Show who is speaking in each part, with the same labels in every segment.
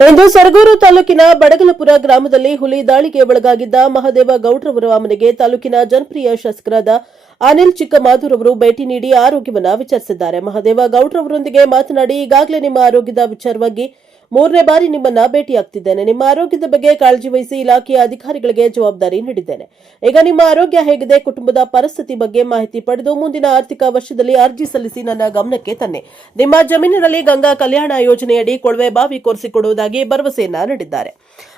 Speaker 1: ಇಂದು ಸರಗೂರು ತಾಲೂಕಿನ ಬಡಗಲಪುರ ಗ್ರಾಮದಲ್ಲಿ ಹುಲಿ ದಾಳಿಗೆ ಒಳಗಾಗಿದ್ದ ಮಹದೇವ ಗೌಡ್ರವರ ಮನೆಗೆ ತಾಲೂಕಿನ ಜನಪ್ರಿಯ ಶಾಸಕರಾದ ಅನಿಲ್ ಚಿಕ್ಕಮಾಧುರ್ ಅವರು ಭೇಟಿ ನೀಡಿ ಆರೋಗ್ಯವನ್ನು ವಿಚಾರಿಸಿದ್ದಾರೆ. ಮಹದೇವ ಗೌಡ್ರವರೊಂದಿಗೆ ಮಾತನಾಡಿ ಈಗಾಗಲೇ ನಿಮ್ಮ ಆರೋಗ್ಯದ ವಿಚಾರವಾಗಿ ಮೂರನೇ ಬಾರಿ ನಿಮ್ಮನ್ನ ಭೇಟಿಯಾಗ್ತಿದ್ದೇನೆ. ನಿಮ್ಮ ಆರೋಗ್ಯದ ಬಗ್ಗೆ ಕಾಳಜಿ ವಹಿಸಿ ಇಲಾಖೆಯ ಅಧಿಕಾರಿಗಳಿಗೆ ಜವಾಬ್ದಾರಿ ನೀಡಿದ್ದೇನೆ. ಈಗ ನಿಮ್ಮ ಆರೋಗ್ಯ ಹೇಗಿದೆ, ಕುಟುಂಬದ ಪರಿಸ್ಥಿತಿ ಬಗ್ಗೆ ಮಾಹಿತಿ ಪಡೆದು ಮುಂದಿನ ಆರ್ಥಿಕ ವರ್ಷದಲ್ಲಿ ಅರ್ಜಿ ಸಲ್ಲಿಸಿ ನನ್ನ ಗಮನಕ್ಕೆ ತನ್ನಿ. ನಿಮ್ಮ ಜಮೀನಿನಲ್ಲಿ ಗಂಗಾ ಕಲ್ಯಾಣ ಯೋಜನೆಯಡಿ ಕೊಳವೆ ಬಾವಿ ಕೊರೆಸಿಕೊಡುವುದಾಗಿ ಭರವಸೆಯನ್ನ ನೀಡಿದ್ದಾರೆ.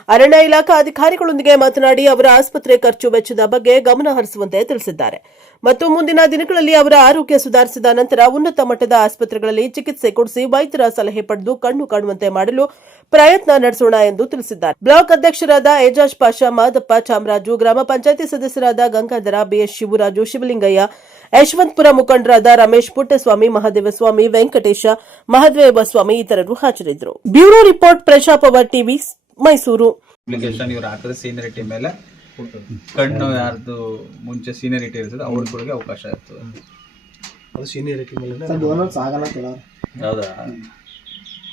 Speaker 1: ಅರಣ್ಯ ಇಲಾಖಾ ಅಧಿಕಾರಿಗಳೊಂದಿಗೆ ಮಾತನಾಡಿ ಅವರ ಆಸ್ಪತ್ರೆ ಖರ್ಚು ವೆಚ್ಚದ ಬಗ್ಗೆ ಗಮನ ಹರಿಸುವಂತೆ ತಿಳಿಸಿದ್ದಾರೆ. ಮತ್ತು ಮುಂದಿನ ದಿನಗಳಲ್ಲಿ ಅವರ ಆರೋಗ್ಯ ಸುಧಾರಿಸಿದ ನಂತರ ಉನ್ನತ ಮಟ್ಟದ ಆಸ್ಪತ್ರೆಗಳಲ್ಲಿ ಚಿಕಿತ್ಸೆ ಕೊಡಿಸಿ ವೈದ್ಯರ ಸಲಹೆ ಪಡೆದು ಕಣ್ಣು ಕಾಣುವಂತೆ ಮಾಡಲು ಪ್ರಯತ್ನ ನಡೆಸೋಣ ಎಂದು ತಿಳಿಸಿದ್ದಾರೆ. ಬ್ಲಾಕ್ ಅಧ್ಯಕ್ಷರಾದ ಏಜಾಜ್ ಪಾಷಾ, ಮಾದಪ್ಪ ಚಾಮರಾಜು, ಗ್ರಾಮ ಪಂಚಾಯಿತಿ ಸದಸ್ಯರಾದ ಗಂಗಾಧರ ಬಿಎಸ್ ಶಿವರಾಜು, ಶಿವಲಿಂಗಯ್ಯ, ಯಶವಂತಪುರ ಮುಖಂಡರಾದ ರಮೇಶ್ ಪುಟ್ಟಸ್ವಾಮಿ, ಮಹಾದೇವಸ್ವಾಮಿ, ವೆಂಕಟೇಶ, ಮಹಾದೇವಸ್ವಾಮಿ ಇತರರು ಹಾಜರಿದ್ದರು. ಬ್ಯೂರೋ ರಿಪೋರ್ಟ್ ಪ್ರಶಾಪ್ ಅವರ್ ಟಿವಿ ಮೈಸೂರು.
Speaker 2: ಅಪ್ಲಿಕೇಶನ್ ಇವ್ರು ಹಾಕಿದ್ರೆ ಸೀನಿಯರಿಟಿ ಮೇಲೆ ಕಣ್ಣು ಯಾರ್ದು ಮುಂಚೆ ಸೀನಿಯರಿಟಿ ಇರ್ತದೆ ಅವ್ರಿಗೆ ಅವಕಾಶ ಇರ್ತದೆ.
Speaker 3: ಅದು ಸೀನಿಯರಿಟಿ ಮೇಲೆ
Speaker 4: ಸರ್ ಡೋನಟ್ಸ್ ಆಗಲ್ಲ ಹೇಳೋರು.
Speaker 2: ಹೌದಾ?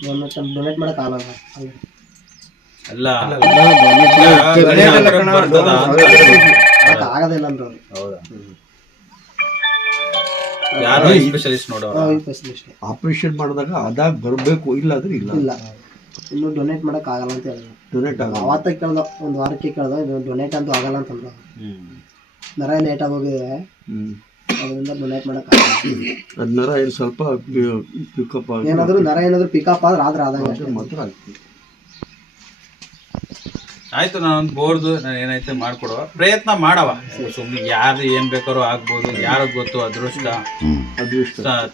Speaker 4: ಡೋನಟ್ ಡೊನೇಟ್ ಮಾಡಕ್ ಆಗಲ್ಲ ಅಲ್ಲಿ?
Speaker 2: ಅಲ್ಲ.
Speaker 4: ಆಗದಿಲ್ಲ ಅಂದ್ರೆ ಅವ್ರು.
Speaker 2: ಹೌದಾ? ಯಾರು ಸ್ಪೆಷಲಿಸ್ಟ್ ನೋಡೋರು?
Speaker 4: ನಾವು ಸ್ಪೆಷಲಿಸ್ಟ್
Speaker 3: ಆಪರೇಷನ್ ಮಾಡಿದಾಗ ಅದಾಗ ಬರಬೇಕು ಇಲ್ಲ ಅಂದ್ರೆ ಇಲ್ಲ.
Speaker 4: ಇಲ್ಲ. ಇನ್ನು ಡೊನೇಟ್ ಮಾಡಕ್ ಆಗಲ್ಲ ಅಂತ ಹೇಳಿದ್ರು.
Speaker 3: ಡೊನೇಟ್ ಆಗಲ್ಲ.
Speaker 4: ಅವತ್ತ ಕೇಳ್ದ ಒಂದು ವಾರಕ್ಕೆ ಕೇಳ್ದ ಇದು ಡೊನೇಟ್ ಅಂತೂ ಆಗಲ್ಲ ಅಂತಂದ್ರು. ನರ ಲೇಟ್ ಆಗೋಗಿದೆ.
Speaker 3: ಹ್ಮ್.
Speaker 4: ಅದರಿಂದ ಡೊನೇಟ್ ಮಾಡಕ್ ಆಗಲ್ಲ.
Speaker 3: ಅದನ್ನರ ಇಲ್ಲಿ ಸ್ವಲ್ಪ ಪಿಕಪ್ ಆಗಿ
Speaker 4: ಏನಾದ್ರು ನರ ಏನಾದ್ರು ಪಿಕಪ್ ಆದ್ರೆ ಆದ್ರೆ ಆದಂಗೆ ಅಷ್ಟೇ.
Speaker 3: ಮಾತ್ರ ಆಗ್ತದೆ
Speaker 2: ಆಯ್ತು ನಾನೊಂದು ಬೋರ್ದು ನಾನು ಏನಾಯ್ತು ಮಾಡ್ಕೊಡುವ. ಪ್ರಯತ್ನ ಮಾಡವ. ಸುಮ್ಮನೆ ಯಾರು ಏನ್ ಬೇಕಾದ್ರೂ ಆಗ್ಬೋದು ಯಾರು ಗೊತ್ತು ಅದೃಷ್ಟ.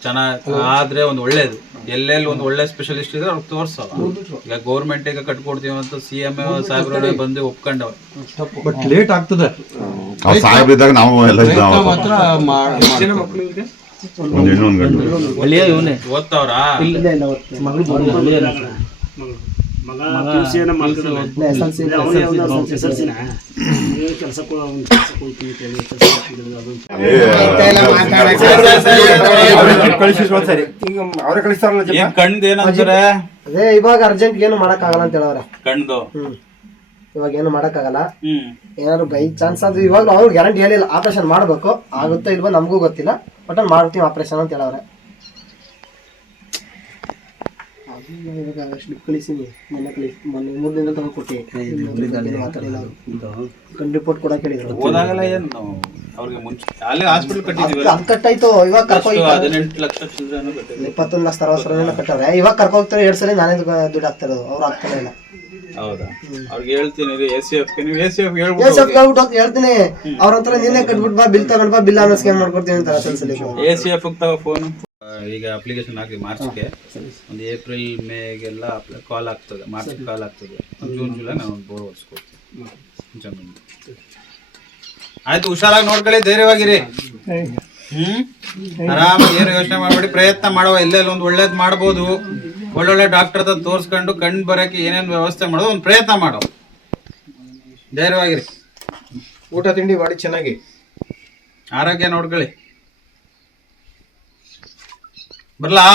Speaker 2: ಚೆನ್ನಾಗ್ ಆದ್ರೆ ಒಂದು ಒಳ್ಳೇದು. ಎಲ್ಲೆಲ್ಲಿ ಒಂದು ಒಳ್ಳೆ ಸ್ಪೆಷಲಿಸ್ಟ್ ಇದ್ರೆ ಅವ್ರಿಗೆ ತೋರ್ಸವ. ಈಗ ಗೌರ್ಮೆಂಟ್ ಈಗ ಕಟ್ಕೊಡ್ತೀವಿ ಅಂತ ಸಿ ಎಂ ಸಾಹೇಬ್ರ ಬಂದು ಒಪ್ಕೊಂಡವ.
Speaker 3: ಬಟ್ ಲೇಟ್ ಆಗ್ತದೆ.
Speaker 5: ಓದ್ತಾವ್ರಾ ಸಾಹೇಬ್ರಿದ್ದಾಗ ನಾವು ಎಲ್ಲ
Speaker 2: ಏನ್ ಕಣ್ದು
Speaker 4: ಅದೇ ಇವಾಗ ಅರ್ಜೆಂಟ್ ಏನು ಮಾಡಕ್ ಆಗಲ್ಲ ಅಂತ ಹೇಳವ್ರೆ
Speaker 2: ಕಣ್ದು
Speaker 4: ಹ್ಮ್ ಇವಾಗ ಏನು ಮಾಡಕ್ ಆಗಲ್ಲ
Speaker 2: ಹ್ಮ್
Speaker 4: ಏನಾದ್ರು ಬೈ ಚಾನ್ಸ್ ಅದು ಇವಾಗ ಅವ್ರು ಗ್ಯಾರಂಟಿ ಹೇಳಿಲ್ಲ ಆಪರೇಷನ್ ಮಾಡ್ಬೇಕು ಆಗುತ್ತೋ ಇಲ್ವಾ ನಮಗೂ ಗೊತ್ತಿಲ್ಲ ಬಟ್ ಮಾಡ್ತೀವಿ ಆಪರೇಷನ್ ಅಂತ ಹೇಳವ್ರೆ ಅದು ಇವಾಗ ಸ್ಲಿಪ್ ಕಳಿಸೀನಿ. ಮೊನ್ನೆ ಕಳಿಸಿ ಮೊನ್ನೆ ಮೂರು ದಿನ ತಗೊಂಡು ಕೊಟ್ಟಿ. ಮಾತಾಡಿಲ್ಲ ಕಣ್ ರಿಪೋರ್ಟ್ ಕೊಡಕ್ಕೆ ಹೇಳಿದ್ರು.
Speaker 2: ಹೋದಾಗೆಲ್ಲ ಏನು ಅವ್ರಿಗೆ ಮುಂಚೆ ಅಲ್ಲಿ ಹಾಸ್ಪಿಟಲ್ ಕಟ್ಟಿದೀವಿ
Speaker 4: ಅದು ಕಟ್ಟಾಯ್ತು ಇವಾಗ ಕರ್ಕೊ
Speaker 2: ಹದಿನೆಂಟು ಲಕ್ಷ ಚಿಲ್ಲರೆ ಕಟ್ಟಿದ್ವಿ
Speaker 4: ಇಪ್ಪತ್ತೊಂದು ಲಕ್ಷ ಅರವತ್ತು ಸಾವಿರ ಕಟ್ಟವ್ರೆ. ಇವಾಗ ಕರ್ಕೊ ಹೋಗ್ತಾರೆ ಎರಡು ಸಲ ನಾನೇ ದುಡ್ಡು ಹಾಕ್ತಾರೆ ಅವ್ರು ಹಾಕ್ತಾರೆ ಇಲ್ಲ.
Speaker 2: ಹೌದಾ? ಅವ್ರಿಗೆ ಹೇಳ್ತೀನಿ ಎಫ್ ನೀವು ಎಫ್
Speaker 4: ಅವ್ರ ಹತ್ರ ನಿನ್ನೆ ಕಟ್ಬಿಟ್ಟು ಬಾ ಬಿಲ್ ತಗೊಂಡ್ ಬಾ ಬಿಲ್ ಅನ್ನೋ ಸ್ಕ್ಯಾನ್ ಮಾಡ್ಕೊಡ್ತೀನಿ ಅಂತ
Speaker 2: ಎಫ್ ತಗೋ ಫೋನು ಈಗ ಅಪ್ಲಿಕೇಶನ್ ಹಾಕಿ ಮಾರ್ಚ್ಗೆ. ಒಂದು ಏಪ್ರಿಲ್ ಮೇಗೆಲ್ಲ ಕಾಲ್ ಆಗ್ತದೆ ಮಾರ್ಚ್ ಕಾಲ್ ಆಗ್ತದೆ. ಜೂನ್ ಜುಲೈ ನಾವು ಒಂದು ಬೋರ್ ಹೊಡ್ಸ್ಕೊಡ್ತೀವಿ. ಜಮೀನು. ಆಯ್ತು ಹುಷಾರಾಗಿ ನೋಡ್ಕೊಳ್ಳಿ ಧೈರ್ಯವಾಗಿರಿ. ಹ್ಮ್? ಆರಾಮಾಗಿ ಏನು ಯೋಚನೆ ಮಾಡ್ಬೇಡಿ ಪ್ರಯತ್ನ ಮಾಡುವ ಎಲ್ಲೆಲ್ಲ ಒಂದು ಒಳ್ಳೇದ್ ಮಾಡ್ಬೋದು. ಒಳ್ಳೊಳ್ಳೆ ಡಾಕ್ಟರ್ ಹತ್ರ ತೋರಿಸ್ಕೊಂಡು ಕಣ್ಣು ಬರಕ್ಕೆ ಏನೇನು ವ್ಯವಸ್ಥೆ ಮಾಡೋದು ಒಂದು ಪ್ರಯತ್ನ ಮಾಡೋ ಧೈರ್ಯವಾಗಿರಿ.
Speaker 3: ಊಟ ತಿಂಡಿ ಮಾಡಿ ಚೆನ್ನಾಗಿ?
Speaker 2: ಆರೋಗ್ಯ ನೋಡ್ಕೊಳ್ಳಿ. ಬರ್ಲಾ